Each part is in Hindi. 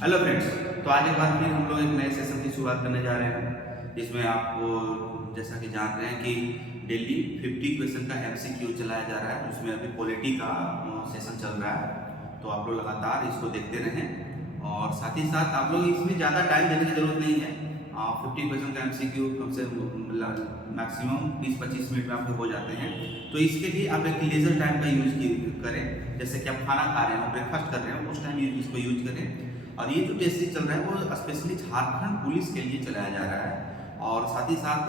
Hello friends. तो आज एक बार फिर हम लोग एक नए सेशन की शुरुआत करने जा रहे हैं, जिसमें आपको जैसा कि जान रहे हैं कि डेली 50 क्वेश्चन का एमसीक्यू चलाया जा रहा है। उसमें अभी पॉलिटी का सेशन चल रहा है, तो आप लोग लगातार इसको देखते रहें और साथ ही साथ आप लोग इसमें ज़्यादा टाइम देने की ज़रूरत नहीं है। 50 क्वेश्चन का एमसीक्यू कम से मैक्सिमम 20-25 मिनट में आपके हो जाते हैं। तो इसके लिए आप एक लेजर टाइम का यूज करें, जैसे कि आप खाना खा रहे हैं, ब्रेकफास्ट कर रहे हैं, उस टाइम इसको यूज करें। और ये जो टेस्ट चल रहा है वो स्पेशली झारखंड पुलिस के लिए चलाया जा रहा है और साथ ही साथ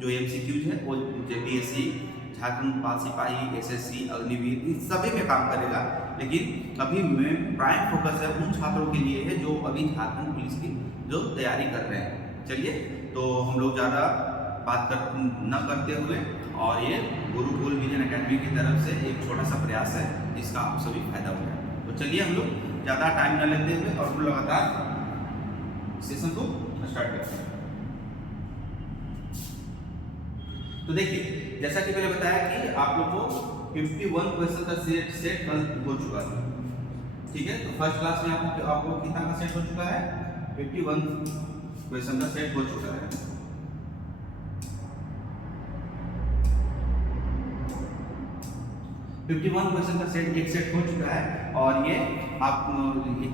जो एमसीक्यूज है वो जेपीएससी, झारखंड बाल सिपाही, एसएससी, अग्निवीर, इन सभी में काम करेगा। लेकिन अभी में प्राइम फोकस है उन छात्रों के लिए है जो अभी झारखंड पुलिस की जो तैयारी कर रहे हैं। चलिए, तो हम लोग ज़्यादा बात न करते हुए, और ये गुरुकुल विजन एकेडमी की तरफ से एक छोटा सा प्रयास है जिसका आप सभी फायदा उठाएं। तो चलिए हम लोग ज़्यादा टाइम न लेते हुए और लगातार सेशन को स्टार्ट करते हैं। तो देखिए, जैसा कि मैंने बताया कि आप लोग को 51 क्वेश्चन का सेट कल हो चुका है। ठीक है, तो फर्स्ट क्लास में आपको कितना का सेट हो चुका है? 51 क्वेश्चन का सेट हो चुका है। क्वेश्चन का एक सेट हो चुका है और ये आप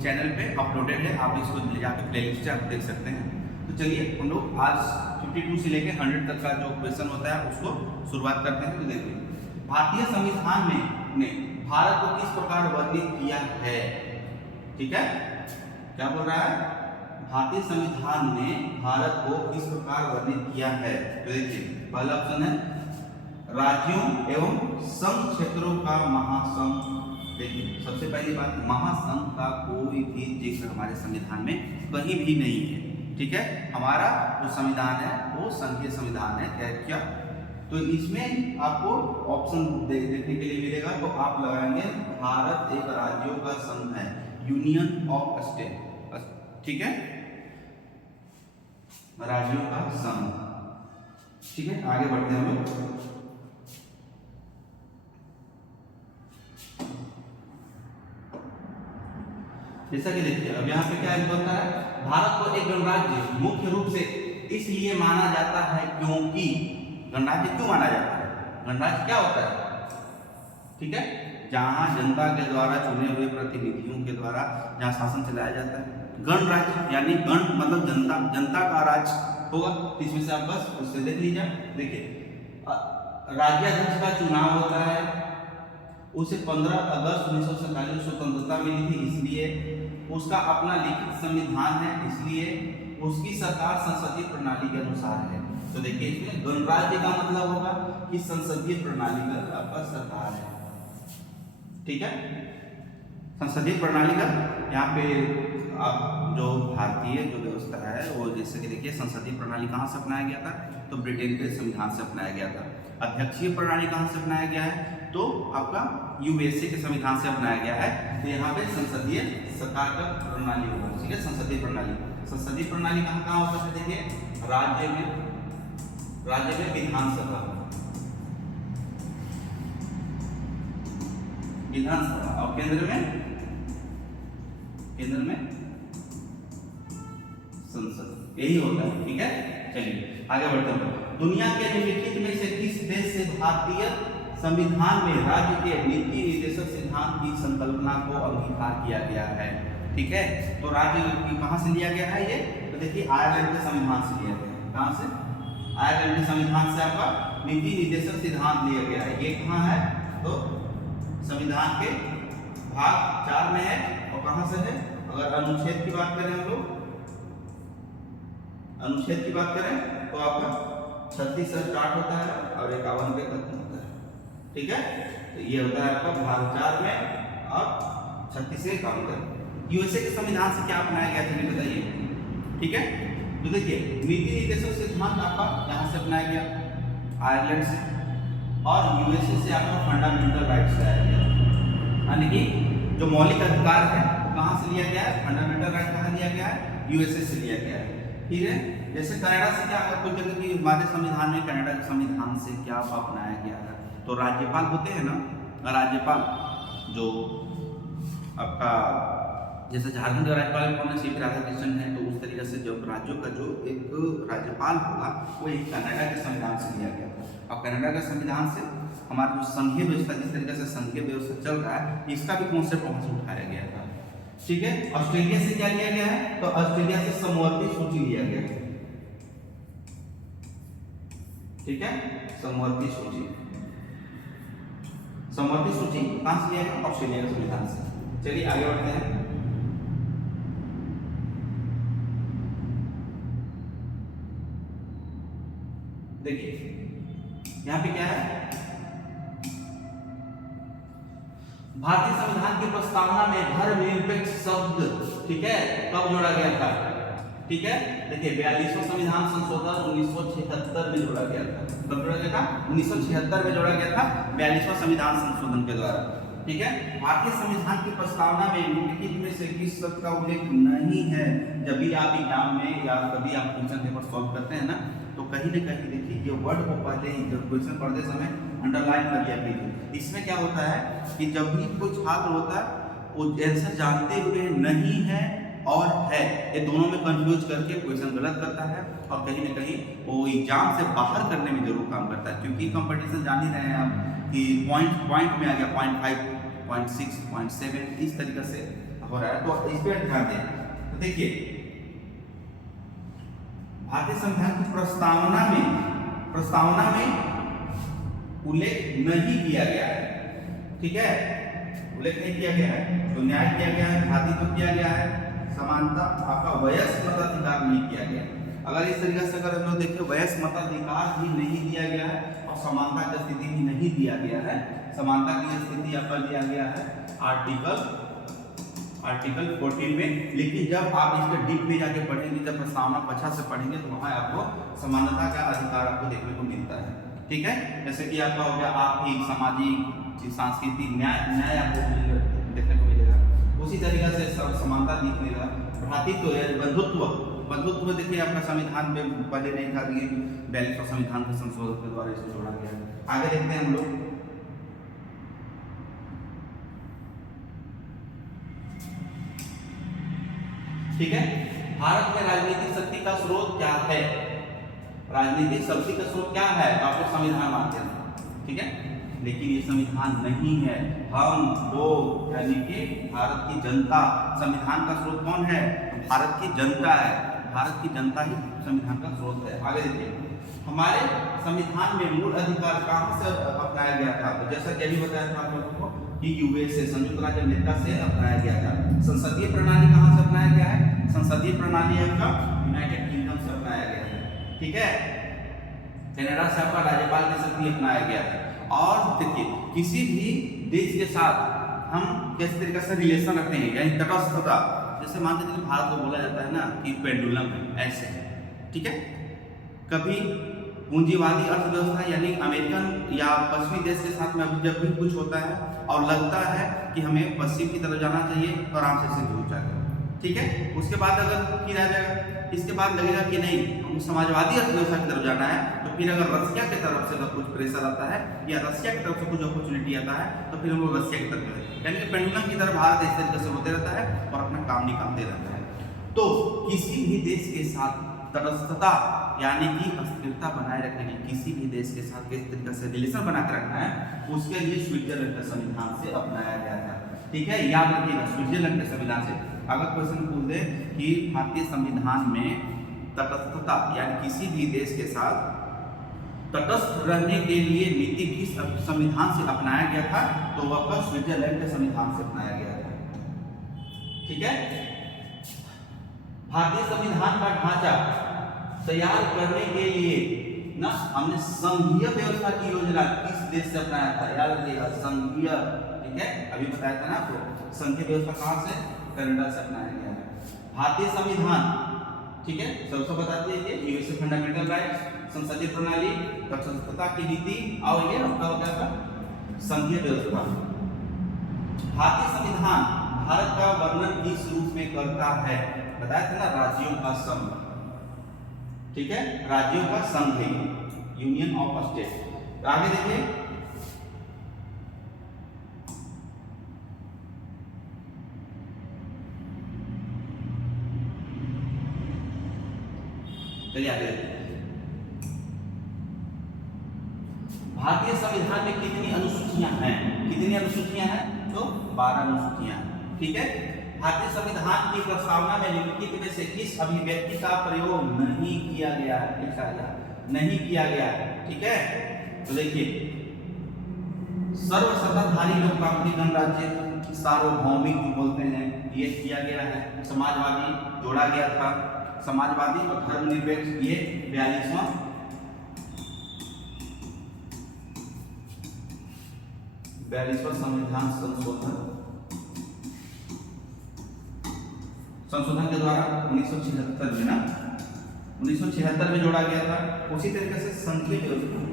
चैनल पे अपलोडेड है, आप इसको ले जाकर प्लेलिस्ट से आप देख सकते हैं। तो चलिए हम लोग आज 52 से लेकर 100 तक का जो क्वेश्चन होता है उसको शुरुआत करते हैं। तो देखिए, भारतीय संविधान ने भारत को किस प्रकार वर्णित किया है? ठीक है, क्या बोल रहा है? भारतीय संविधान ने भारत को किस प्रकार वर्णित किया है? तो देखिए, पहला ऑप्शन है राज्यों एवं संघ क्षेत्रों का महासंघ। देखिए, सबसे पहली बात, महासंघ का कोई भी जिक्र हमारे संविधान में कहीं भी नहीं है। ठीक है, हमारा जो संविधान है वो संघीय संविधान है। क्या? तो इसमें आपको ऑप्शन देखने के लिए मिलेगा, तो आप लगाएंगे भारत एक राज्यों का संघ है, यूनियन ऑफ स्टेट। ठीक है, राज्यों का संघ। ठीक है, आगे बढ़ते हैं हम लोग। जैसा कि देखिए, अब यहाँ पे क्या बोलता है, भारत को एक गणराज्य मुख्य रूप से इसलिए माना जाता है क्योंकि, गणराज्य क्यों माना जाता है? गणराज्य क्या होता है? ठीक है, जहां जनता के द्वारा चुने हुए प्रतिनिधियों के द्वारा जहां शासन चलाया जाता है। गणराज्य यानी गण मतलब जनता, जनता का राज होगा। इसमें से आप बस उससे देख लीजिए। देखिए, राज्याध्यक्ष का चुनाव होता है, उसे 15 अगस्त 1947 स्वतंत्रता मिली थी, इसलिए उसका अपना लिखित संविधान है, इसलिए उसकी सरकार संसदीय प्रणाली के अनुसार है। तो देखिए, इसमें गणराज्य का मतलब होगा कि संसदीय प्रणाली का आपका सरकार है। ठीक है, संसदीय प्रणाली का यहाँ पे आप जो भारतीय जो व्यवस्था है वो, जैसे कि देखिए, संसदीय प्रणाली कहाँ से अपनाया गया था? तो ब्रिटेन के संविधान से अपनाया गया था। अध्यक्षीय प्रणाली कहाँ से अपनाया गया है? तो आपका यूएसए के संविधान से अपनाया गया है। तो यहाँ पे संसदीय सरकार का प्रणाली होगा। ठीक है, संसदीय प्रणाली, संसदीय प्रणाली कहाँ कहाँ होता है? देखिए, राज्य में विधानसभा, और केंद्र में संसद, यही होता है। ठीक है, चलिए आगे बढ़ते हैं। दुनिया के निम्नलिखित में से किस देश से भारतीय संविधान में राज्य के नीति निर्देशक सिद्धांत की संकल्पना को अंगीकार किया गया है? ठीक है, तो राज्य कहाँ से लिया गया है ये? तो देखिए, आयरलैंड के संविधान से लिया गया है। कहाँ से? आयरलैंड के संविधान से आपका नीति निर्देशक सिद्धांत लिया गया है। ये कहाँ है? तो संविधान के भाग 4 में है। और कहाँ से है? अगर अनुच्छेद की बात करें हम लोग, अनुच्छेद की बात करें तो आपका 36 से स्टार्ट होता है और 51 पे खत्म होता है। ठीक है, तो ये होता है आपका भाग 4 में और 36 से 51 तक। यूएसए के संविधान से क्या अपनाया गया चलिए बताइए। ठीक है, तो देखिए, नीति निर्देशक सिद्धांत आपका यहाँ से अपनाया गया आयरलैंड से, और यूएसए से आपका फंडामेंटल राइट्स लाया गया, यानी कि जो मौलिक अधिकार है कहाँ से लिया गया है? फंडामेंटल राइट कहाँ लिया गया है? यूएसए से लिया गया है। ठीक है, जैसे कनाडा से क्या कुछ जगह की हमारे संविधान में कनाडा के संविधान से क्या अपनाया गया है? तो राज्यपाल होते हैं ना, राज्यपाल जो आपका जैसे झारखंड के राज्यपाल कौन है, सीपी राधाकृष्णन है, तो उस तरीके से जो राज्यों का जो एक राज्यपाल होगा वो एक कनाडा के संविधान से लिया गया था। और कनाडा के संविधान से हमारा जो संघीय व्यवस्था, जिस तरीके से संघीय व्यवस्था चल रहा है, इसका भी कॉन्सेप्ट वहां से उठाया गया था। ठीक है, ऑस्ट्रेलिया से क्या लिया गया है, तो ऑस्ट्रेलिया से समवर्ती सूची लिया गया है। ठीक है, समवर्ती सूची, समवर्ती सूची कहां से लिया गया, ऑस्ट्रेलिया के संविधान से। चलिए आगे बढ़ते हैं। देखिए यहां पे क्या है, भारतीय संविधान की प्रस्तावना में धर्मनिरपेक्ष शब्द, ठीक है, कब जोड़ा गया था। ठीक है, देखिए 42वां संविधान संशोधन 1976 में जोड़ा गया था। कब जोड़ा गया था, 1976 में जोड़ा गया था, 42वां संविधान संशोधन के द्वारा। ठीक है, भारतीय संविधान की प्रस्तावना में निम्नलिखित में से किस शब्द का उल्लेख नहीं है। जब भी आप एग्जाम में या कभी आप क्वेश्चन पेपर सॉल्व करते हैं ना, तो कहीं न कहीं देखिए ये वर्ड को पहले ही जब क्वेश्चन पढ़ते समय अंडरलाइन कर लिया कीजिए। इसमें क्या होता है कि जब भी कोई छात्र होता है वो आंसर जानते हुए नहीं है और है, ये दोनों में कंफ्यूज करके क्वेश्चन गलत करता है और कहीं न कहीं वो एग्जाम से बाहर करने में जरूर काम करता है। क्योंकि कंपटीशन जान ही रहे हैं आप कि पॉइंट में आ गया 0.5, 0.6, 0.7 इस तरीके से हो रहा है, तो इस पर ध्यान दें। तो देखिए भारतीय संविधान की प्रस्तावना में उल्लेख नहीं किया गया है। ठीक है, उल्लेख नहीं किया गया है, तो न्याय किया गया है, घातीत्व किया गया है, समानता, आपका वयस्क मताधिकार नहीं किया गया। अगर इस तरीके से अगर हम लोग देखें, वयस्क मताधिकार भी नहीं दिया गया है और समानता की स्थिति भी नहीं दिया गया है। समानता की स्थिति आपका दिया गया है आर्टिकल 14 में, लेकिन जब आप इसके डीप में जाके पढ़ेंगे, जब प्रस्तावना पछा से पढ़ेंगे, तो वहां आपको समानता का अधिकार आपको देखने को मिलता है। ठीक है, जैसे कि आपका हो गया आर्थिक, सामाजिक, सांस्कृतिक न्याय आपको देखने को मिलेगा। उसी तरीके से समानता दिख मिलेगा। भ्रातृत्व या बंधुत्व देखिए आपका संविधान में पहले नहीं था, लेकिन 42वां संविधान के संशोधन के द्वारा इसे जोड़ा गया है। आगे देखते हैं हम लोग। ठीक है, भारत में राजनीतिक शक्ति का स्रोत क्या है। राजनीतिक शक्ति का स्रोत क्या है, आप लोग संविधान मानते हैं। ठीक है, लेकिन ये संविधान नहीं है, हम लोग यानी कि भारत की जनता। संविधान का स्रोत कौन है, भारत की जनता है। भारत की जनता ही संविधान का स्रोत है। आगे देखिए, हमारे संविधान में मूल अधिकार कहां से अपनाया गया था, तो जैसा कि अभी बताया था आप लोगों को कि यूएसए, संयुक्त राज्य अमेरिका से अपनाया गया था। संसदीय प्रणाली कहां से अपनाया गया है, संसदीय प्रणाली आपका यूनाइटेड किंगडम से अपनाया गया है। ठीक है, कनाडा से आपका राज्यपाल की शक्ति अपनाया गया है। और देखिए किसी भी देश के साथ हम किस तरीके से रिलेशन रखते हैं, यानी तटस्थता। जैसे मान लीजिए भारत को बोला जाता है ना कि पेंडुलम है, ऐसे है। ठीक है, कभी पूंजीवादी अर्थव्यवस्था यानी अमेरिकन या पश्चिमी देश के साथ में जब भी कुछ होता है और लगता है कि हमें पश्चिम की तरफ जाना चाहिए, तो आराम से सिद्ध हो जाएगा। ठीक है, उसके बाद अगर फिर आ जाएगा, इसके बाद लगेगा कि नहीं हमको समाजवादी अर्थव्यवस्था की तरफ जाना है, तो फिर अगर रसिया की तरफ से अगर कुछ प्रेशर आता है या रसिया की तरफ से कुछ अपॉर्चुनिटी आता है, तो फिर हम लोग रसिया की तरफ जाएंगे। यानी कि पेंडुलम की तरफ भारत इस तरीके से होते रहता है और अपना काम निकालते रहता है। तो किसी भी देश के साथ तटस्थता यानी कि अस्थिरता बनाए रखने के लिए, किसी भी देश के साथ किस तरीके से रिलेशन बनाकर रखना है, उसके लिए स्विट्जरलैंड के संविधान से अपनाया गया था। ठीक है, याद रखिएगा स्विट्जरलैंड के संविधान से। अगर क्वेश्चन पूछ दे कि भारतीय संविधान में तटस्थता यानी किसी भी देश के साथ तटस्थ रहने के लिए नीति किस संविधान से अपनाया गया था, तो वह स्विट्जरलैंड के संविधान से अपनाया गया था। ठीक है, भारतीय संविधान का ढांचा तैयार करने के लिए ना हमने संघीय व्यवस्था की योजना किस देश से अपनाया था, याद रखिएगा संघीय। ठीक है, अभी बताया था ना आपको, संघीय व्यवस्था कहां से, कनाडा से अपनाया गया है। भारतीय संविधान, ठीक है, सबसे बताती है कि यूएसए फंडामेंटल राइट्स, संसदीय प्रणाली, तटस्थता की नीति और ये आपका होता है संघीय व्यवस्था। भारतीय संविधान भारत का वर्णन किस रूप में करता है, बताया था ना, राज्यों का संघ। ठीक है, राज्यों का संघ है, यूनियन ऑफ स्टेट। आगे देखिए, चलिए आगे देखते हैं। भारतीय संविधान में कितनी अनुसूचियां हैं? कितनी अनुसूचियां हैं? तो 12 अनुसूचियां हैं। ठीक है। भारतीय संविधान की प्रस्तावना में निम्नलिखित में से किस अभिव्यक्ति का प्रयोग नहीं किया गया है? नहीं किया गया है। ठीक है। तो देखिए, सर्वसत्ताधारी लोकतांत्रिक गणराज्य, सार्वभौमिक जो बोलते हैं, ये किया गया है। समाजवादी जोड़ा गया था, समाजवादी और धर्मनिरपेक्ष, ये 42वां संविधान संशोधन के द्वारा 1976 में ना 1976 में जोड़ा गया था। उसी तरीके से संघीय व्यवस्था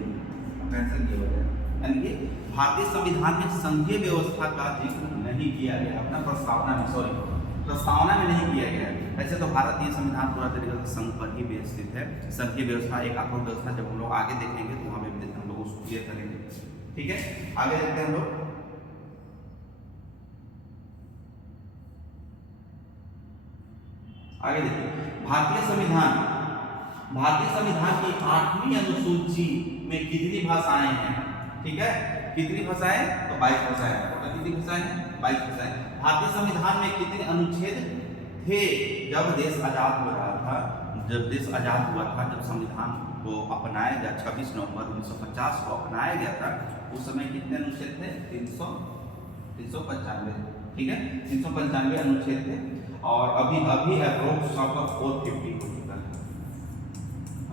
यानी कि भारतीय संविधान में संघीय व्यवस्था का जिक्र नहीं किया गया अपना प्रस्तावना में नहीं किया गया। वैसे तो भारतीय संविधान पूरा तरीके से संघ पर ही व्यवस्थित है। संघीय व्यवस्था एक आपूर्ण व्यवस्था, जब हम लोग आगे देखेंगे तो वहां पे हम लोग उसको क्लियर करेंगे। ठीक है, आगे देखते हैं हम लोग। आगे देखिए, भारतीय संविधान की 8वीं अनुसूची में कितनी भाषाएं हैं? ठीक है, कितनी भाषाएं? तो 22 भाषाएं। कितनी भाषाएं हैं? 22 भाषाएं। भारतीय संविधान में कितने अनुच्छेद थे जब देश आजाद हो रहा था? जब देश आजाद हुआ था, जब संविधान को अपनाया गया 26 नवंबर 1950 को अपनाया गया था, उस समय कितने अनुच्छेद थे? 395। ठीक है, 395 अनुच्छेद थे। और अभी अप्रोक्स आपका 450 हो चुका है।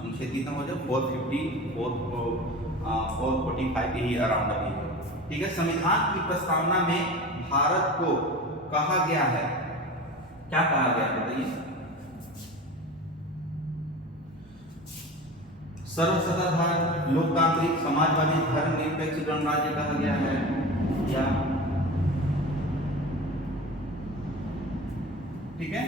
अनुच्छेद कितना हो जाए? 450, 445 यही अराउंड अभी है। ठीक है। संविधान की प्रस्तावना में भारत को कहा गया है, क्या कहा गया बताइए? सर्वसत्ताधारी, लोकतांत्रिक, समाजवादी, धर्मनिरपेक्ष गणराज्य कहा गया है, या ठीक है,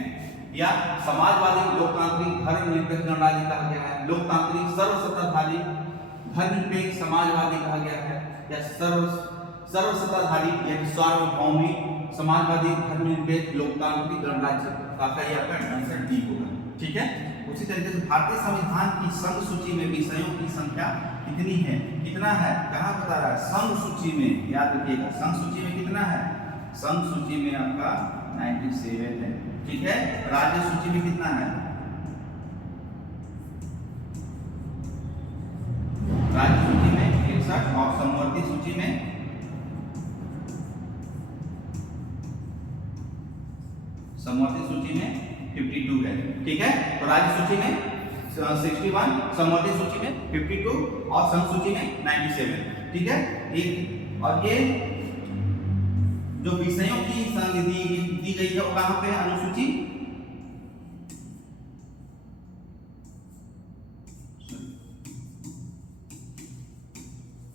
या समाजवादी, लोकतांत्रिक, धर्मनिरपेक्ष गणराज्य कहा गया है, लोकतांत्रिक, सर्वसत्ताधारी, धर्मनिरपेक्ष, समाजवादी कहा गया है, या सर्वसत्ताधारी यानी सार्वभौमिक, समाजवादी, धर्मनिरपेक्ष, लोकतांत्रिक गणराज्य का आपका आंसर डी होगा। ठीक है। उसी तरीके से भारतीय संविधान की संघ सूची में विषयों की संख्या कितनी है? कितना है? कहाँ बता रहा है? संघ सूची में, याद रखिएगा, संघ सूची में कितना है? संघ सूची में आपका 97 है। ठीक है। राज्य सूची में कितना है? राज्य सूची में 61 और समवर्ती सूची में 52 है। ठीक है। तो राज्य सूची में 61, समवर्ती सूची में 52 और संघ सूची में 97। ठीक है। और ये जो विषयों की दी गई है वो कहां पे? अनुसूची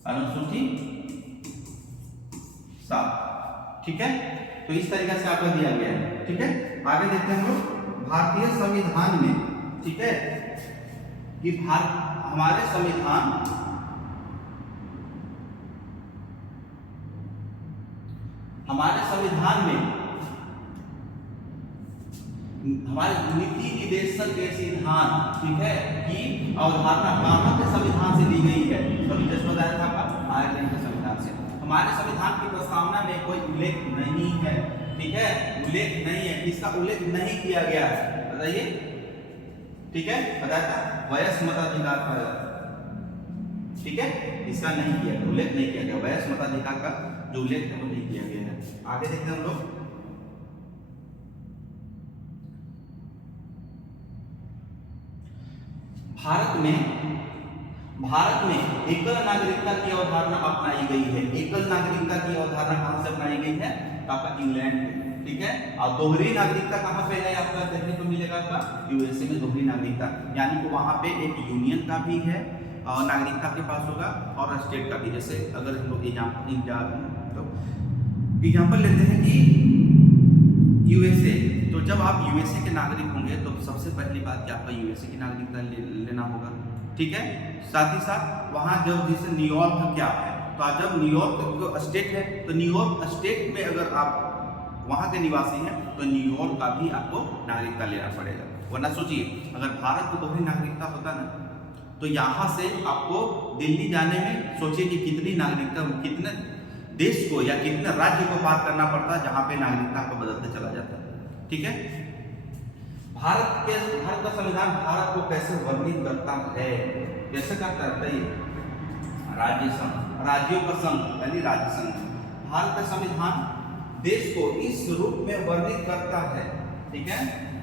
अनुसूची 7। ठीक है। तो इस तरीके से आपको दिया गया है। ठीक है। आगे देखते हैं हम लोग भारतीय संविधान में। ठीक है, कि हमारे संविधान में हमारे नीति निर्देशक के सिद्धांत, ठीक है, की अवधारणा कहां के संविधान से ली गई है? तो जस्ट बताया था आयरलैंड के संविधान से। हमारे संविधान की प्रस्तावना में कोई उल्लेख नहीं है। ठीक है, उल्लेख नहीं है। इसका उल्लेख नहीं किया गया है, बताइए। ठीक है, बताया था वयस्क मताधिकार का। ठीक है, इसका नहीं किया, उल्लेख नहीं किया गया। वयस्क मताधिकार का जो उल्लेख है वो नहीं किया गया है। आगे देखते हैं हम लोग। भारत में एकल नागरिकता की अवधारणा अपनाई गई है। एकल नागरिकता की अवधारणा कहां से अपनाई गई है? आपका इंग्लैंड में। ठीक है। और दोहरी नागरिकता कहां पे है? आपका देखने को मिलेगा आपका यूएसए में दोहरी नागरिकता, यानी कि वहां पे एक यूनियन का भी है और नागरिकता के पास होगा और स्टेट का भी। जैसे अगर हम लोग एग्जाम्पल लेते हैं कि यूएसए, तो जब आप यूएसए के नागरिक होंगे तो सबसे पहली बात कि आपका यूएसए की नागरिकता लेना होगा। ठीक है। साथ ही साथ वहां जब जैसे न्यूयॉर्क क्या है, तो जब न्यूयॉर्क स्टेट है तो न्यूयॉर्क स्टेट में अगर आप वहाँ के निवासी हैं तो न्यूयॉर्क का भी आपको नागरिकता लेना पड़ेगा। वरना सोचिए, अगर भारत को दोहरी नागरिकता होता ना, तो यहाँ से आपको दिल्ली जाने में सोचिए कि कितनी नागरिकता, कितने देश को या कितने राज्य को पार करना पड़ता, जहाँ पे नागरिकता को बदलते चला जाता। ठीक है, भारत का संविधान भारत को कैसे वर्णित करता है, कैसे करता है बताइए? राज्य संघ, राज्यों का संघ यानी राज्य संघ। भारत का संविधान देश को इस रूप में वर्णित करता है, ठीक है,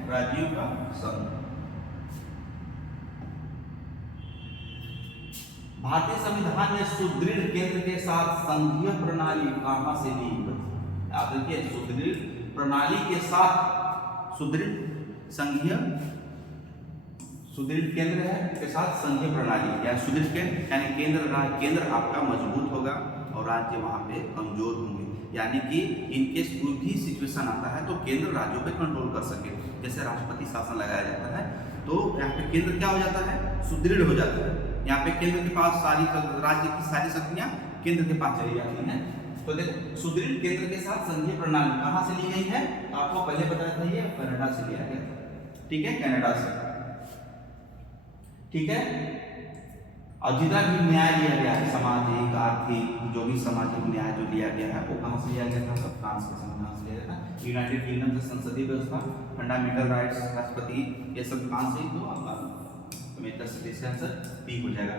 राज्यों का संघ। भारतीय संविधान ने सुदृढ़ केंद्र के साथ संघीय प्रणाली कहां से ली? आप देखिए, सुदृढ़ प्रणाली के साथ सुदृढ़ संघीय, सुदृढ़ केंद्र है के साथ संघीय प्रणाली या सुदृढ़ केंद्र यानी केंद्र आपका मजबूत होगा और राज्य वहां पे कमजोर होंगे, यानी कि इनकेस कोई भी सिचुएशन आता है तो केंद्र राज्यों पे कंट्रोल कर सके। जैसे राष्ट्रपति शासन लगाया जाता है तो यहाँ पे केंद्र क्या हो जाता है? सुदृढ़ हो जाता है। यहाँ पे केंद्र के पास सारी राज्य की सारी शक्तियां केंद्र के पास चली जाती हैं। तो देखो, सुदृढ़ केंद्र के साथ संघीय प्रणाली कहां से ली गई है? आपको पहले बताया था, ये कनाडा से लिया गया था। ठीक है, कनाडा से। ठीक है, और जितना भी न्याय लिया गया है, सामाजिक आर्थिक जो भी सामाजिक न्याय जो लिया गया है वो कहां से लिया गया था? सब फ्रांस के संविधान से लिया गया था। यूनाइटेड किंगडम से संसदीय व्यवस्था, फंडामेंटल राइट्स, राष्ट्रपति, ये सब फ्रांस से। तो आंसर बी हो जाएगा।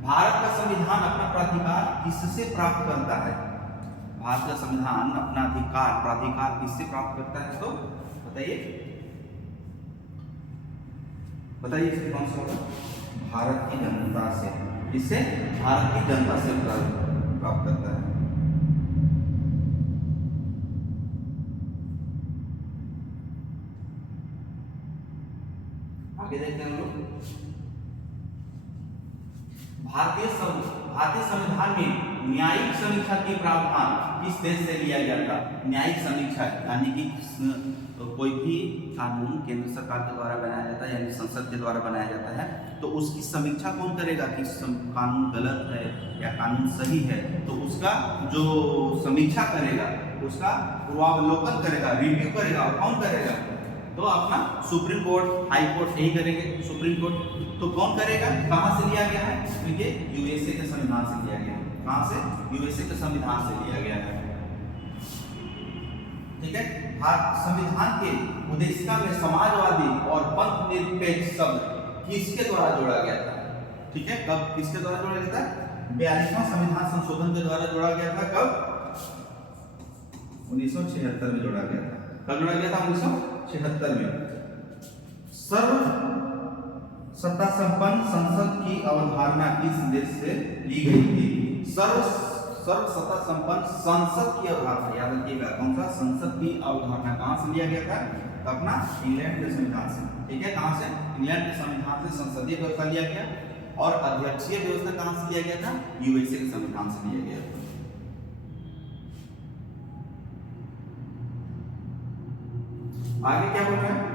भारत का संविधान अपना प्राधिकार किससे प्राप्त करता है? भारत का संविधान अपना प्राधिकार किससे प्राप्त करता है? तो बताइए, बताइए कौन सा होगा? भारत की जनता से। इससे भारत की जनता से प्राप्त करता है। आगे देखते हैं हम लोग। भारतीय संविधान में न्यायिक समीक्षा के प्रावधान किस देश से लिया गया था? न्यायिक समीक्षा यानी कि कोई भी कानून केंद्र सरकार के द्वारा बनाया जाता है यानी संसद के द्वारा बनाया जाता है, तो उसकी समीक्षा कौन करेगा कि कानून गलत है या कानून सही है? तो उसका जो समीक्षा करेगा, उसका पूर्वावलोकन करेगा, रिव्यू करेगा, और कौन करेगा? तो अपना सुप्रीम कोर्ट, हाई कोर्ट यही करेंगे। सुप्रीम कोर्ट तो कौन करेगा? कहां से लिया गया है? तो ये यूएसए के संविधान से लिया गया है। कहां से? यूएसए के संविधान से लिया गया है। ठीक है, संविधान के उद्देशिका में समाजवादी और पंथ निरपेक्ष शब्द किसके द्वारा जोड़ा गया था? ठीक है, कब किसके द्वारा जोड़ा गया था? 42वां संविधान संशोधन के द्वारा जोड़ा गया था। कब? 1976 में जोड़ा गया था। कब जोड़ा गया था? 1976 में। सर्व सत्ता संपन्न संसद की अवधारणा किस देश से ली गई थी? सर्व सत्ता संपन्न संसद की अवधारणा, याद रखिएगा, कौन सा? संसद की अवधारणा कहां से लिया गया था? अपना इंग्लैंड के संविधान से। ठीक है, कहां से? इंग्लैंड के संविधान से संसदीय व्यवस्था लिया गया, और अध्यक्षीय व्यवस्था कहां से लिया गया था? यूएसए के संविधान से लिया गया। आगे क्या बोल रहे हैं?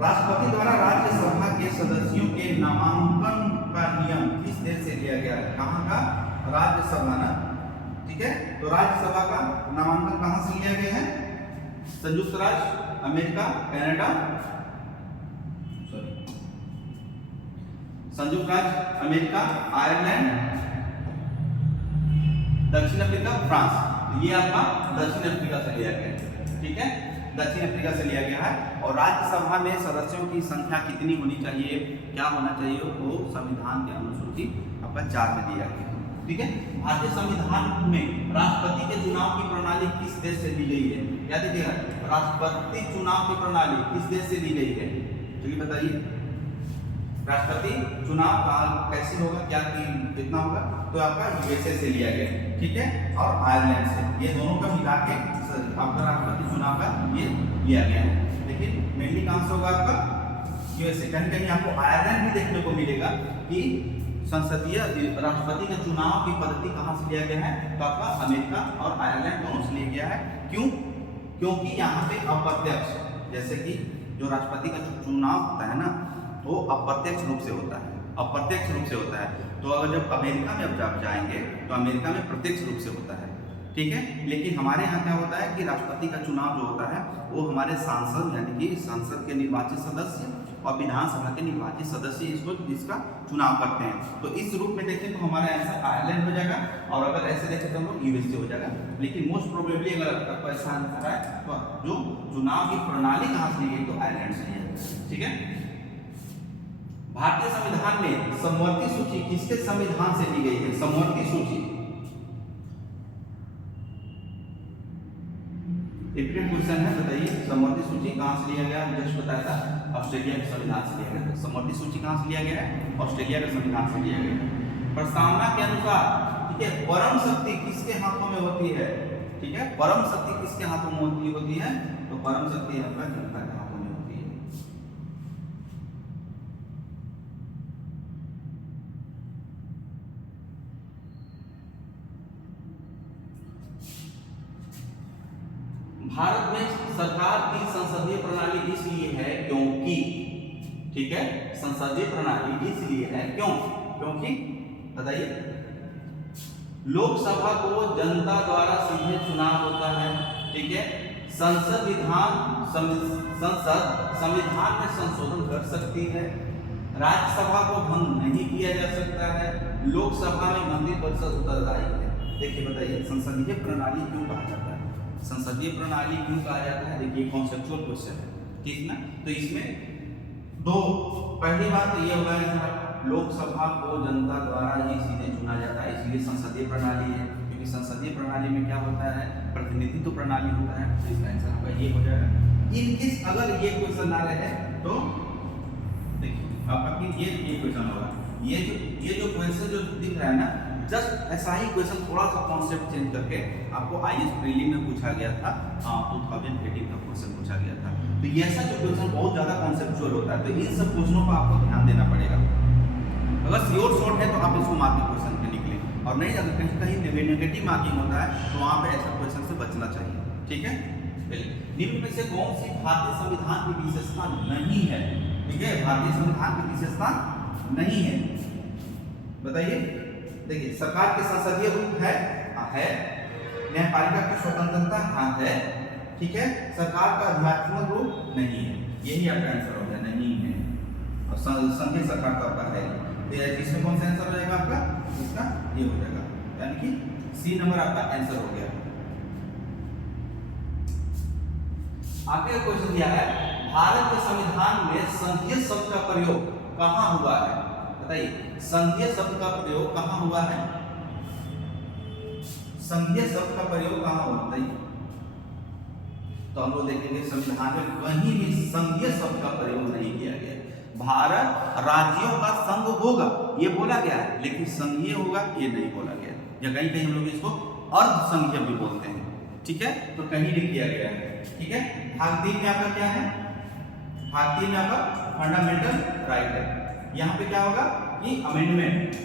राष्ट्रपति द्वारा राज्यसभा के सदस्यों के नामांकन का नियम किस देश से लिया गया है? कहां का? राज्यसभा ना। ठीक है, तो राज्यसभा का नामांकन कहां से लिया गया है? संयुक्त राज्य अमेरिका, कनाडा, संयुक्त राज्य अमेरिका, आयरलैंड, दक्षिण अफ्रीका, फ्रांस। तो ये आपका दक्षिण अफ्रीका से लिया गया है। ठीक है, दक्षिण अफ्रीका से लिया गया है। और राज्यसभा में सदस्यों की संख्या कितनी होनी चाहिए, क्या होना चाहिए, वो संविधान के अनुसूची आपका 4 में दिया गया। ठीक है, भारतीय संविधान में राष्ट्रपति के चुनाव की प्रणाली किस देश से ली गई है? याद रखिएगा, राष्ट्रपति चुनाव की प्रणाली किस देश से ली गई है? चलिए बताइए, राष्ट्रपति चुनाव कैसे होगा, क्या कितना होगा? तो आपका यूएसए से लिया गया। ठीक है, और आयरलैंड से, ये दोनों का मिला के आपका राष्ट्रपति चुनाव का ये लिया गया है। लेकिन मेनली कहां से होगा? आपका यूएसए। कहीं कहीं आपको आयरलैंड भी देखने को मिलेगा कि संसदीय राष्ट्रपति के चुनाव की पद्धति कहां से लिया गया है? तो आपका अमेरिका और आयरलैंड दोनों से लिया गया है। क्यों? क्योंकि यहाँ पे अप्रत्यक्ष, जैसे कि जो राष्ट्रपति का चुनाव होता है ना, वो अप्रत्यक्ष रूप से होता है, अप्रत्यक्ष रूप से होता है। तो अगर जब अमेरिका में अब आप जाएंगे तो अमेरिका में प्रत्यक्ष रूप से होता है। ठीक है। लेकिन हमारे यहाँ क्या होता है कि राष्ट्रपति का चुनाव जो होता है वो हमारे सांसद यानी कि संसद के निर्वाचित सदस्य और विधानसभा के निर्वाचित सदस्य इसका चुनाव करते हैं। तो इस रूप में देखें तो हमारा आंसर आयरलैंड हो जाएगा, और अगर ऐसे देखें तो हम लोग यूएसए हो जाएगा। लेकिन मोस्ट प्रोबेबली अगर आपको ऐसा आंसर है तो जो चुनाव की प्रणाली कहाँ से ली गई तो आयरलैंड से ली है। ठीक है। भारतीय संविधान में समवर्ती सूची किसके संविधान से ली गई है? समवर्ती सूची रिपीटेड क्वेश्चन है, बताइए समवर्ती सूची कहां से लिया गया? जस्ट बताया था ऑस्ट्रेलिया के संविधान से लिया गया। समवर्ती सूची कहां से लिया गया है? ऑस्ट्रेलिया के संविधान से लिया गया। प्रस्तावना के अनुसार, ठीक है, परम शक्ति किसके हाथों में होती है? ठीक है, परम शक्ति किसके हाथों में होती है? तो परम शक्ति आपका जनता के हाथों में होती है। भारत में सरकार की संसदीय प्रणाली इसलिए है क्योंकि, ठीक है, संसदीय प्रणाली इसलिए है क्योंकि बताइए, लोकसभा को जनता द्वारा सीधे चुनाव होता है। ठीक है। संसद संविधान में संशोधन कर सकती है। राज्यसभा को भंग नहीं किया जा सकता है। लोकसभा में मंत्रिपरिषद उत्तरदायी है। देखिए बताइए संसदीय प्रणाली क्यों कहा जाता है? संसदीय प्रणाली क्यों कहा जाता है? देखिए कॉन्सेप्चुअल क्वेश्चन है, ठीक ना। तो इसमें दो, पहली बात तो ये होगा लोकसभा को जनता द्वारा ही सीधे चुना जाता है, इसलिए संसदीय प्रणाली है। क्योंकि संसदीय प्रणाली में क्या होता है? प्रतिनिधित्व प्रणाली होता है। तो इसका आंसर आपका ये हो जाएगा। इनकेस अगर ये क्वेश्चन ना रहे तो देखिए आपका फिर ये क्वेश्चन होगा। ये जो क्वेश्चन जो दिख रहा है ना, जस्ट ऐसा ही क्वेश्चन थोड़ा सा कॉन्सेप्ट चेंज करके आपको आईएएस प्रीलिम में पूछा गया था। 2018 का क्वेश्चन पूछा गया था। तो ये ऐसा जो क्वेश्चन बहुत ज्यादा कॉन्सेप्चुअल होता है, तो इन सब क्वेश्चनों पर आपको ध्यान देना पड़ेगा। अगर श्योर शॉर्ट है तो आप इसको मार्किंग क्वेश्चन पे निकले, और नहीं अगर कहीं नेगेटिव मार्किंग होता है तो वहां पे ऐसा क्वेश्चन से बचना चाहिए। ठीक है। निम्न में से कौन सी भारतीय संविधान की विशेषता नहीं है? ठीक है, भारतीय संविधान की विशेषता नहीं है, बताइए। देखिए सरकार के संसदीय रूप है, न्यायपालिका की स्वतंत्रता है, ठीक है, सरकार का आध्यात्मिक रूप नहीं है, यही आपका आंसर हो गया, नहीं है। और संघीय सरकार तो आपका है, तो इसमें कौन सा आंसर हो जाएगा आपका? इसका ये हो जाएगा, यानी कि सी नंबर आपका आंसर हो गया। आगे क्वेश्चन दिया है, भारत के संविधान में संघीय शब्द का प्रयोग कहां हुआ है? बताइए संघीय शब्द का प्रयोग कहां हुआ है? संघीय शब्द का प्रयोग कहां होता है? तो हम लोग देखेंगे संविधान में कहीं भी संघीय शब्द का प्रयोग नहीं किया गया। भारत राज्यों का संघ होगा ये बोला गया है, लेकिन संघीय होगा ये नहीं बोला गया, या कहीं कहीं हम लोग इसको अर्ध संघीय भी बोलते हैं। ठीक है, तो कहीं नहीं किया गया है। ठीक है, भाग 3 में आपका क्या है? भाग 3 में आपका फंडामेंटल राइट है। यहाँ पे क्या होगा कि अमेंडमेंट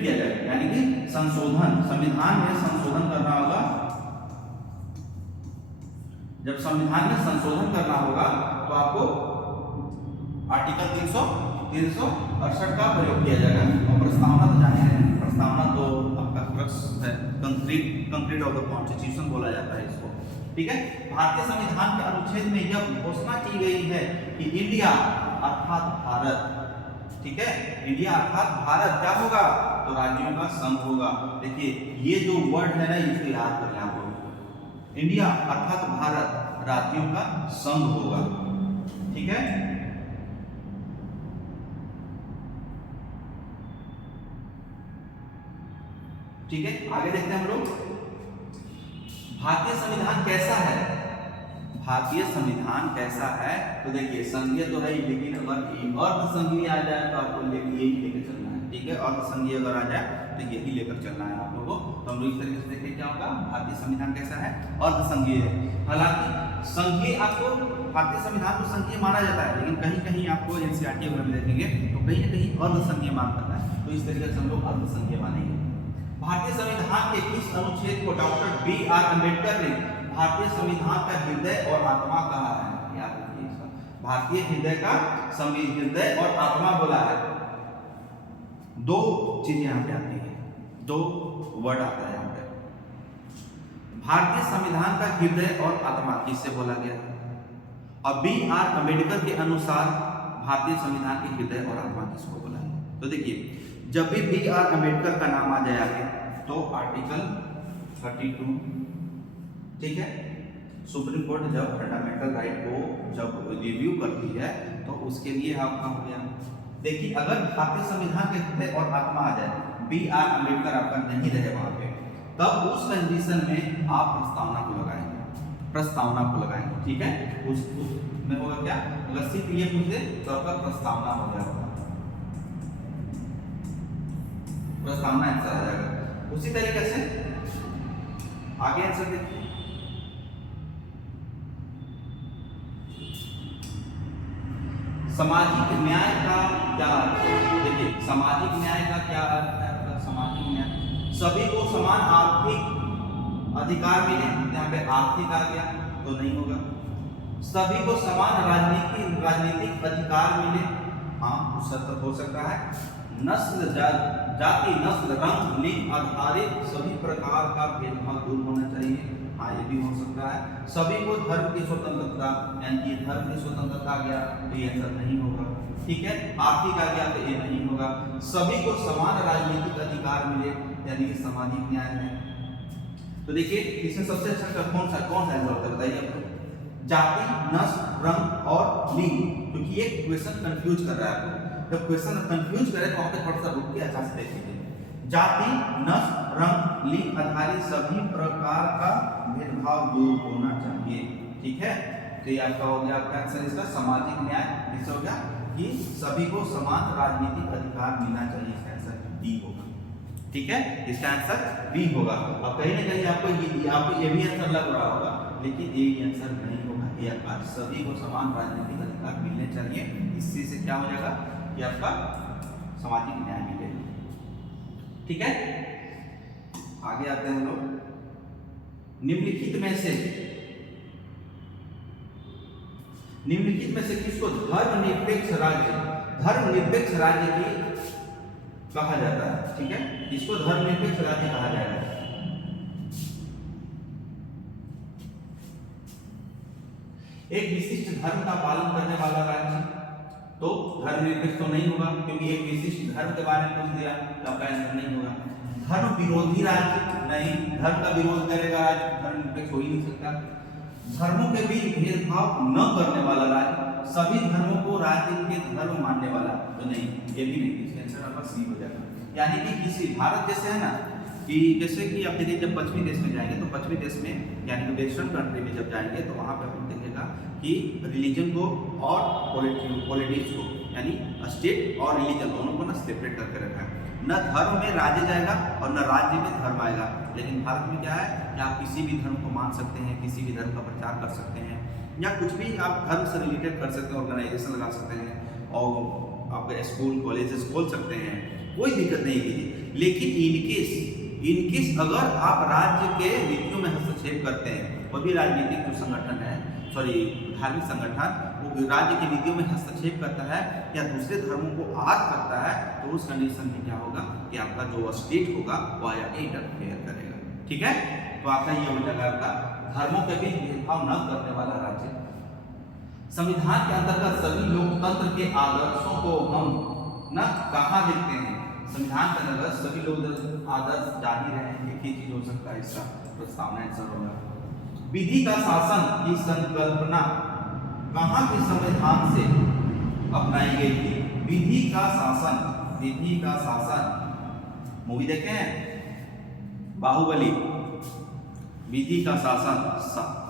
किया जाएगा, यानी कि संशोधन, संविधान में संशोधन करना होगा। जब संविधान में संशोधन करना होगा तो आपको आर्टिकल 368 का प्रयोग किया जाएगा। और प्रस्तावना तो जाने हैं, प्रस्तावना तो आपका क्रक्स है, कंक्रीट ऑफ द कॉन्स्टिट्यूशन बोला जाता है इसको। ठीक है, भारतीय संविधान के अनुच्छेद में यह घोषणा की गई है कि इंडिया अर्थात भारत, ठीक है, इंडिया अर्थात भारत क्या होगा? तो राज्यों का संघ होगा। देखिए ये जो वर्ड है ना, इसको याद कर लें आप लोग। इंडिया अर्थात भारत राज्यों का संघ होगा। ठीक है, ठीक है, आगे देखते हैं हम लोग। भारतीय संविधान कैसा है? भारतीय संविधान कैसा है? तो देखिए संघीय तो है, लेकिन अगर अर्ध संघीय आ जाए तो आपको यही लेकर चलना है। ठीक है, अर्ध संघीय अगर आ जाए तो यही लेकर चलना है आप लोगों को। तो हम लोग इस तरीके से देखिए क्या होगा, भारतीय संविधान कैसा है? अर्ध संघीय है। हालांकि संघीय आपको भारतीय संविधान को संघीय माना जाता है, लेकिन कहीं कहीं आपको एनसीईआरटी वगैरह में देखेंगे तो कहीं ना कहीं अर्ध संघीय मान करता है। तो इस तरीके से हम लोग अर्ध संघीय मानेंगे। भारतीय संविधान के किस अनुच्छेद को डॉक्टर B.R. अम्बेडकर ने भारतीय संविधान का हृदय और आत्मा कहा है? याद रखिए इसका, भारतीय हृदय का हृदय और आत्मा बोला है। दो चीजें यहाँ पे आती है, दो वर्ड आता है यहाँ पे। भारतीय संविधान का हृदय और आत्मा किससे बोला गया? और B.R. अम्बेडकर के अनुसार भारतीय संविधान के हृदय और आत्मा किसको बोला गया? तो देखिए, जब भी B.R. अम्बेडकर का नाम आ जाएगा तो आर्टिकल 32, ठीक है, सुप्रीम कोर्ट जब फंडामेंटल राइट को जब रिव्यू करती है तो उसके लिए आपका हो गया। देखिए, अगर भारतीय संविधान के हृदय और आत्मा आ जाए, B.R. अम्बेडकर आपका नहीं रहे वहां पे, तब उस कंडीशन में आप प्रस्तावना को लगाएंगे, ठीक है। उस में होगा क्या? अगर सिर्फ ये पूछे तो आपका प्रस्तावना हो जाएगा, प्रस्तावना आंसर आ जाएगा। उसी तरीके से आगे आंसर देखिए, सामाजिक न्याय का क्या अर्थ है? देखिए, सामाजिक न्याय का क्या अर्थ है? सामाजिक न्याय सभी को समान आर्थिक अधिकार मिले, यहाँ पे आर्थिक आ गया तो नहीं होगा। सभी को समान राजनीतिक अधिकार मिले, हाँ उस हद तक हो सकता है। नस्ल जाति नस्ल रंग लिंग आधारित सभी प्रकार का भेदभाव दूर होना चाहिए, हाँ ये भी हो सकता है। सभी को धर्म की स्वतंत्रता, यानी धर्म की स्वतंत्रता आ गया तो ये आंसर नहीं होगा, ठीक है। आर्थिक आ गया तो ये नहीं होगा। सभी को समान राजनीतिक अधिकार मिले, यानी कि सामाजिक न्याय है। तो देखिए, इसमें सबसे अच्छा कौन सा आंसर होता है बताइए आपको? जाति नस्ल रंग और लिंग, क्योंकि ये क्वेश्चन कंफ्यूज कर रहा है आपको। जब क्वेश्चन कंफ्यूज करे तो वहां पे थोड़ा सा रुक के अच्छा से देखिए। जाति नस्ल रंग लिंग आधारित सभी प्रकार का भेदभाव दूर होना चाहिए, ठीक है। तो ये आपका हो गया आपका आंसर इसका सामाजिक न्याय। इससे हो गया कि सभी को समान राजनीतिक अधिकार मिलना चाहिए, इसका आंसर डी होगा, ठीक है। इसका आंसर बी होगा। अब कहीं ना कहीं आपको ये भी आंसर लग रहा होगा, लेकिन ये आंसर नहीं होगा। ये आपका सभी को समान राजनीतिक अधिकार मिलने चाहिए, इससे से क्या हो जाएगा कि आपका सामाजिक न्याय मिलेगा, ठीक है। आगे आते हैं हम लोग। निम्नलिखित में से किसको धर्मनिरपेक्ष राज्य की कहा जाता है, ठीक है। इसको धर्मनिरपेक्ष राज्य कहा जाएगा। एक विशिष्ट धर्म का पालन करने वाला राज्य तो धर्मनिरपेक्ष तो नहीं होगा, क्योंकि एक विशिष्ट धर्म के बारे में पूछ दिया तो आपका आंसर नहीं होगा। धर्म विरोधी राज्य नहीं, धर्म का विरोध करेगा राज्य, धर्मनिरपेक्ष हो ही नहीं सकता। धर्मों के बीच भेदभाव न करने वाला राज्य, सभी धर्मों को राज्य के धर्म मानने वाला तो नहीं, ये भी नहीं। इसका आंसर आपका सी हो जाएगा। यानी कि किसी भारत जैसे है ना, कि जैसे कि आप देखिए जब पश्चिमी देश में जाएंगे तो पश्चिमी देश में यानी कि वेस्टर्न कंट्री में जब जाएंगे तो वहाँ पे आप देखिएगा कि रिलीजन को और पॉलिटिक्स को, यानी स्टेट और रिलीजन दोनों को ना सेपरेट करके रखा है। न धर्म में राज्य जाएगा और न राज्य में धर्म आएगा। लेकिन भारत में क्या है कि आप किसी भी धर्म को मान सकते हैं, किसी भी धर्म का प्रचार कर सकते हैं, या कुछ भी आप धर्म से रिलेटेड कर सकते हैं, ऑर्गेनाइजेशन लगा सकते हैं और आप स्कूल कॉलेजेस खोल सकते हैं, कोई दिक्कत नहीं कीजिए। लेकिन इनकेस अगर आप राज्य के नीतियों में हस्तक्षेप करते हैं, वो भी राजनीतिक जो संगठन है, धार्मिक संगठन, वो राज्य की नीतियों में हस्तक्षेप करता है या दूसरे धर्मों को आद करता है, तो उस कंडीशन में क्या होगा कि आपका जो स्टेट होगा वो आगे इंटरफेयर करेगा, ठीक है। तो आपका ये हो जाएगा आपका धर्मों के बीच भेदभाव न करने वाला राज्य। संविधान के अंतर्गत सभी लोकतंत्र के आदर्शों को हम न कहाँ देखते हैं? संविधान के अंतर्गत सभी लोग आदर्श जारी रहे, एक ही चीज हो सकता है, इसका प्रस्तावना आंसर होगा। विधि का शासन की संकल्पना कहाँ के संविधान से अपनाई गई थी? विधि का शासन मूवी देखे हैं बाहुबली, विधि का शासन,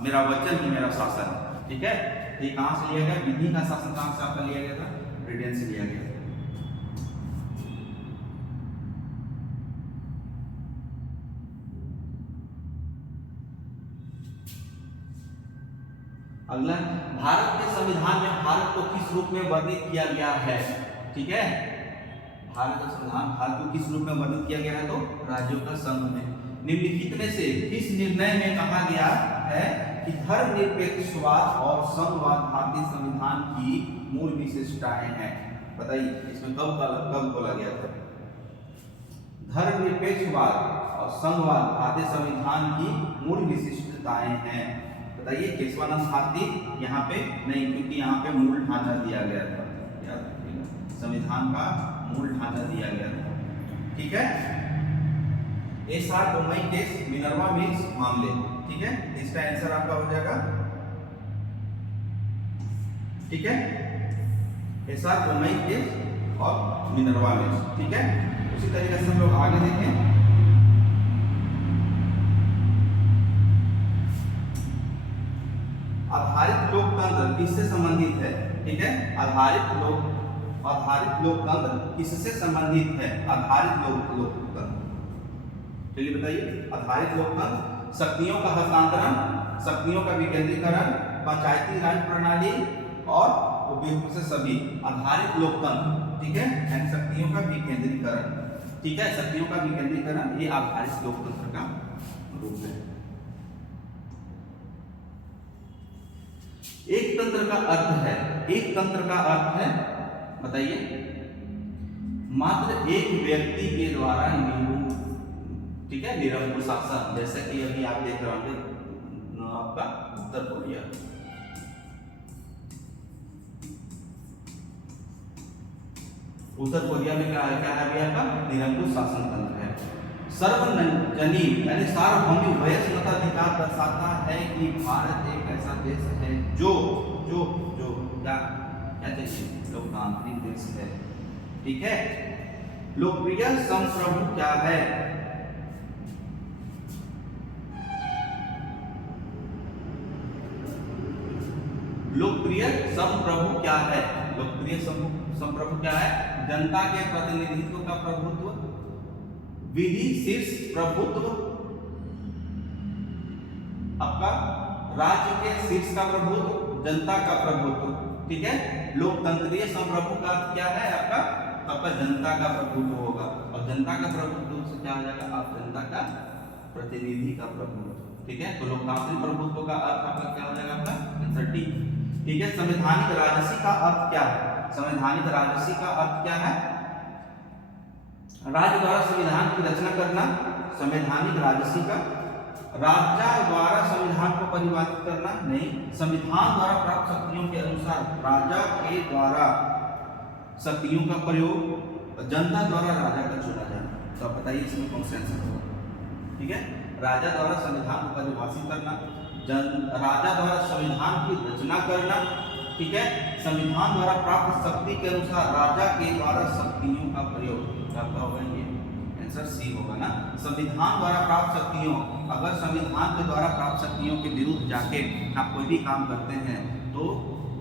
मेरा वचन ही मेरा शासन, ठीक है। ये कहाँ से लिया गया? विधि का शासन कहाँ से आपका लिया गया था? ब्रिटेन से लिया गया। अगला, भारत के संविधान में भारत को किस रूप में वर्णित किया गया है? ठीक है, भारत का संविधान भारत को किस रूप में वर्णित किया गया है? तो राज्यों का संघ में। निम्नलिखित में से किस निर्णय में कहा गया है कि धर्मनिरपेक्षवाद और संघवाद भारतीय संविधान की मूल विशेषताएं हैं? बताइए, इसमें कब बोला गया था? धर्मनिरपेक्षवाद और संघवाद आदि संविधान की मूल विशिष्टताएं हैं। बताइए केशवानंद भारती यहाँ पे नहीं, क्योंकि यहाँ पे मूल ढांचा दिया गया था, याद रखिएगा, संविधान का मूल ढांचा दिया गया था। ठीक है, SR. Bommai case, Minerva mills मामले। ठीक है, इसका आंसर आपका हो जाएगा, ठीक है, एस.आर. बोम्मई केस और मिनर्वा मिल्स। ठीक है, उसी तरीके से हम लोग आगे देखें। आधारित लोकतंत्र किससे संबंधित है? ठीक है, आधारित लोकतंत्र किससे संबंधित है? आधारित लोकतंत्र, चलिए बताइए। आधारित लोकतंत्र शक्तियों का हस्तांतरण, शक्तियों का विकेंद्रीकरण, पंचायती राज प्रणाली और उपयुक्त से सभी। आधारित लोकतंत्र, ठीक है, यानी शक्तियों का विकेंद्रीकरण। ठीक है, शक्तियों का विकेंद्रीकरण ये आधारित लोकतंत्र का रूप है। एक तंत्र का अर्थ है, एक तंत्र का अर्थ है, बताइए, मात्र एक व्यक्ति के द्वारा ठीक है, निरंकुश शासन। जैसे कि अभी आप देख रहे होंगे आपका उत्तर कोरिया, उत्तर कोरिया में क्या है अभी आपका निरंकुश शासन तंत्र है। सर्वजनीन यानी सार्वभौमिक वयस्मताधिकार दर्शाता है कि भारत एक ऐसा देश है जो जो जो क्या चाहिए, लोकतांत्रिक देश है। ठीक है, लोकप्रिय संप्रभु क्या है? लोकप्रिय संप्रभु क्या है? लोकप्रिय संप्रभु क्या है? जनता के प्रतिनिधित्व का प्रभुत्व, विधि शीर्ष प्रभुत्व, आपका राज्य के शीर्ष का प्रभुत्व, जनता का प्रभुत्व। ठीक है, लोकतंत्रीय संप्रभु का क्या है? आपका जनता का प्रभुत्व होगा, और जनता का प्रभुत्व से क्या हो जाएगा? आप जनता का प्रतिनिधि का प्रभुत्व। ठीक है, तो लोकतांत्रिक प्रभुत्व का अर्थ आपका क्या हो जाएगा? आपका आंसर डी। ठीक है, संवैधानिक राजसी का अर्थ क्या है? संवैधानिक राजसी का अर्थ क्या है? राज्य द्वारा संविधान की रचना करना, संवैधानिक राजसी का। राज्य द्वारा संविधान को परिभाषित करना, नहीं। संविधान द्वारा प्राप्त शक्तियों के अनुसार राजा के द्वारा शक्तियों का प्रयोग, जनता द्वारा राजा का चुना जाना। तो आप बताइए इसमें कौन सा आंसर होगा? ठीक है, राजा द्वारा संविधान को परिभाषित करना, राजा द्वारा संविधान की रचना करना। ठीक है, संविधान द्वारा प्राप्त शक्ति के अनुसार राजा के द्वारा शक्तियों का प्रयोग, आपका होगा ये आंसर सी होगा ना। संविधान द्वारा प्राप्त शक्तियों, अगर संविधान के द्वारा प्राप्त शक्तियों के विरुद्ध जाके आप कोई भी काम करते हैं तो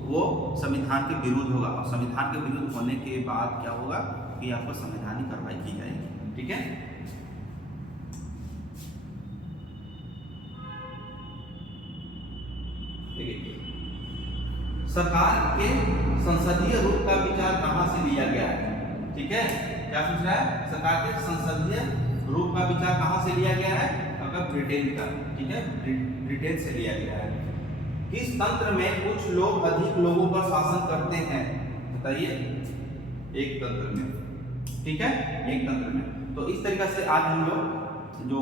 वो संविधान के विरुद्ध होगा, और संविधान के विरुद्ध होने के बाद क्या होगा कि आपको संवैधानिक कार्रवाई की जाएगी। ठीक है, देखिए, सरकार के संसदीय रूप का विचार कहां से लिया गया है? ठीक है, क्या पूछ रहा है? सरकार के संसदीय रूप का विचार कहां से लिया गया है? आपका ब्रिटेन का। ठीक है, ब्रिटेन से लिया गया है। किस तंत्र में कुछ लोग अधिक लोगों पर शासन करते हैं? बताइए, एक तंत्र में। ठीक है, एक तंत्र में। तो इस तरीके से आज हम लोग जो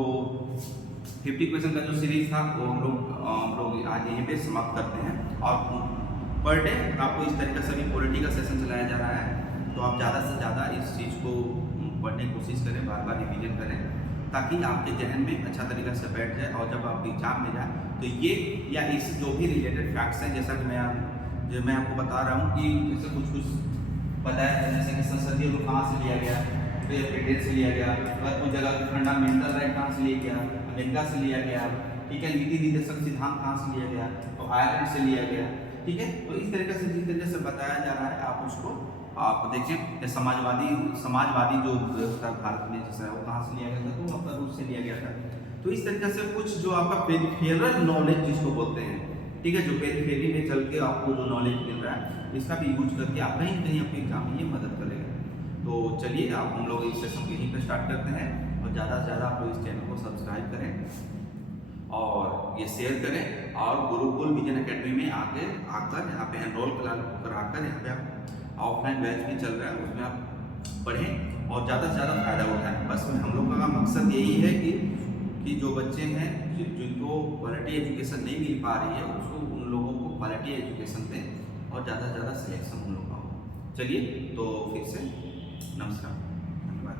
50 क्वेश्चन का जो सीरीज था वो हम लोग आज यहीं पे समाप्त करते हैं। और पर डे आपको इस तरीके से भी पॉलिटी का सेशन चलाया जा रहा है, तो आप ज़्यादा से ज़्यादा इस चीज़ को पढ़ने की कोशिश करें, बार बार रिवीजन करें, ताकि आपके जहन में अच्छा तरीका से बैठ जाए, और जब आप एग्जाम में जाए तो ये या इस जो भी रिलेटेड फैक्ट्स हैं, जैसा कि मैं आपको बता रहा हूँ कि जैसे कुछ बताया है, जैसे कि संसदीय रूप कहाँ से लिया गया, तो ये ब्रिटेन से लिया गया, अगर कुछ जगह फंडामेंटल राइट कहाँ से लिया गया, अमेरिका से लिया गया। ठीक है, नीति निर्देशक सिद्धांत कहाँ से लिया गया, तो आयरलैंड से लिया गया। ठीक है, तो इस तरीके से जिस तरीके से बताया जा रहा है आप उसको आप देखें। समाजवादी जो व्यवस्था भारत में जैसा है वो कहाँ से लिया गया था, तो आपका रूस से लिया गया था। तो इस तरीके से कुछ जो आपका पेरिफेरल नॉलेज जिसको बोलते हैं, ठीक है, जो पेरिफेरी में चल के आपको जो नॉलेज मिल रहा है, इसका भी यूज करके आप कहीं ना कहीं आपके एग्जाम में ये मदद करेगा। तो चलिए आप हम लोग इस सेशन को यहीं पर स्टार्ट करते हैं, और ज़्यादा से ज़्यादा आप लोग इस चैनल को सब्सक्राइब करें और ये शेयर करें, और गुरुकुल विजन अकेडमी में आकर यहाँ पे एनरोल कराकर यहाँ पे आप ऑफलाइन बैच भी चल रहा है, उसमें आप पढ़ें और ज़्यादा से ज़्यादा फ़ायदा उठाएं। बस हम लोग का मकसद यही है कि जो बच्चे हैं जिनको क्वालिटी एजुकेशन नहीं मिल पा रही है उसको उन लोगों को क्वालिटी एजुकेशन दें और ज़्यादा से ज़्यादा सिलेक्शन उन लोगों का हो। चलिए तो फिर से नमस्कार, धन्यवाद।